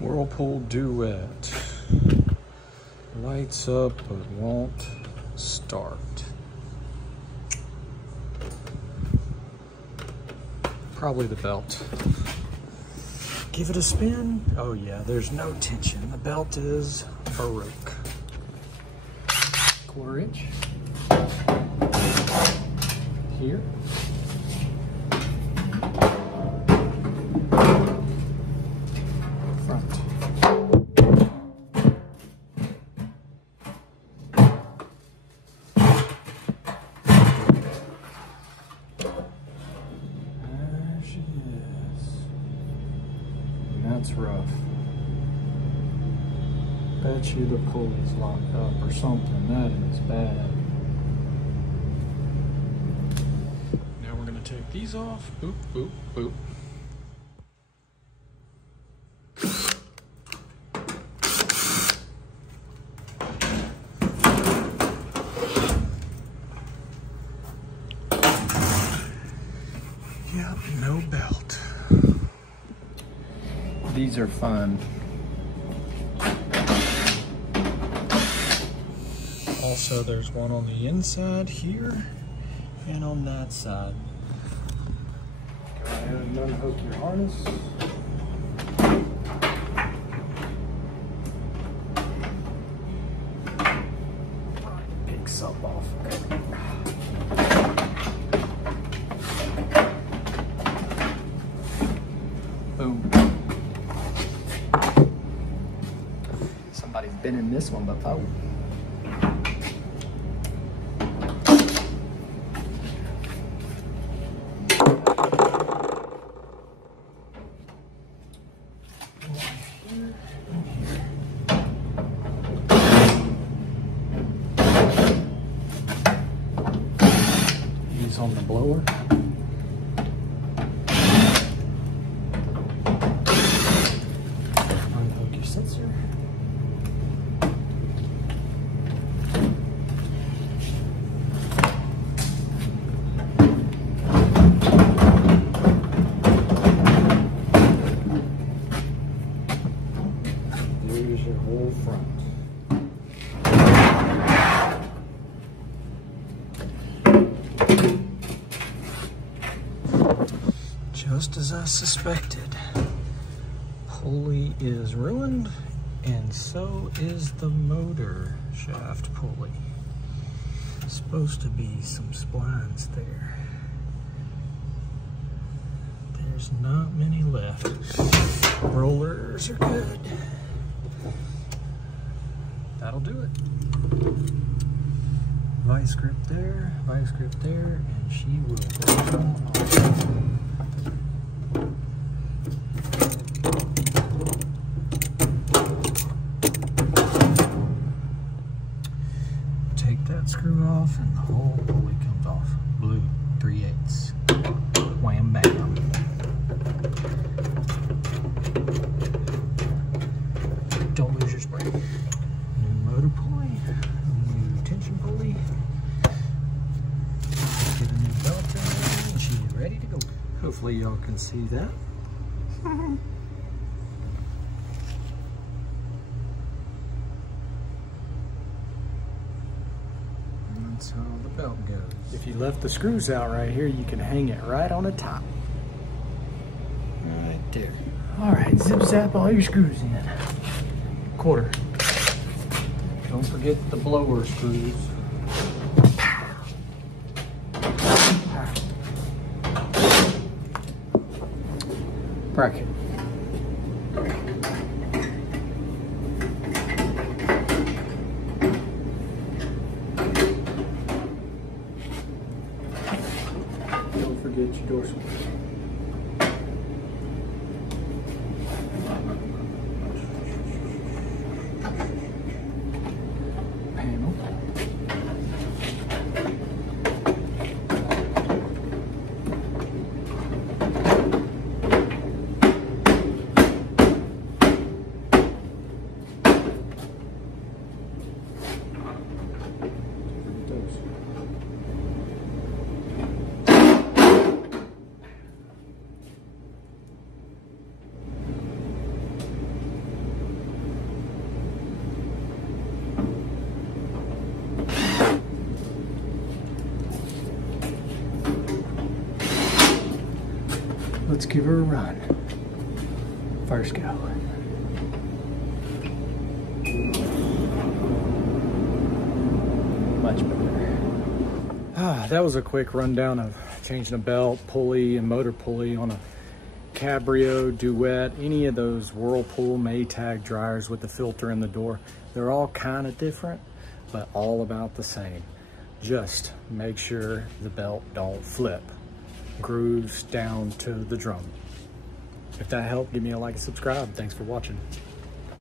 Whirlpool duet. Lights up but won't start. Probably the belt. Give it a spin. Oh yeah, there's no tension. The belt is Baroque. 1/4 inch. Here. Front. There she is. And that's rough. Bet you the pulley's locked up or something. That is bad. Now we're gonna take these off. Boop, boop, boop. Yep, no belt. These are fun. Also, there's one on the inside here and on that side. Go ahead and unhook your harness. Picks up off of it. Boom. Somebody's been in this one before. He's on the blower. Unhook your sensor. There's your whole front. Just as I suspected, pulley is ruined, and so is the motor shaft pulley. Supposed to be some splines there. There's not many left. Rollers are good. That'll do it. Vice grip there, and she will go off. Take that screw off and the whole pulley comes off. Blue, 3/8. Wham bam. Don't lose your spring. New motor pulley, new tension pulley. Get a new belt in there and she's ready to go. Hopefully y'all can see that. That's how the belt goes. If you left the screws out right here, you can hang it right on the top. Right there. All right, zip zap all your screws in. 1/4. Don't forget the blower screws. Bracket. Don't forget your door switch. Panel. let's give her a run. First go. Much better. That was a quick rundown of changing a belt, pulley, and motor pulley on a Cabrio, Duet, any of those Whirlpool Maytag dryers with the filter in the door. They're all kind of different, but all about the same. Just make sure the belt don't flip. Grooves down to the drum. If that helped, give me a like and subscribe. Thanks for watching.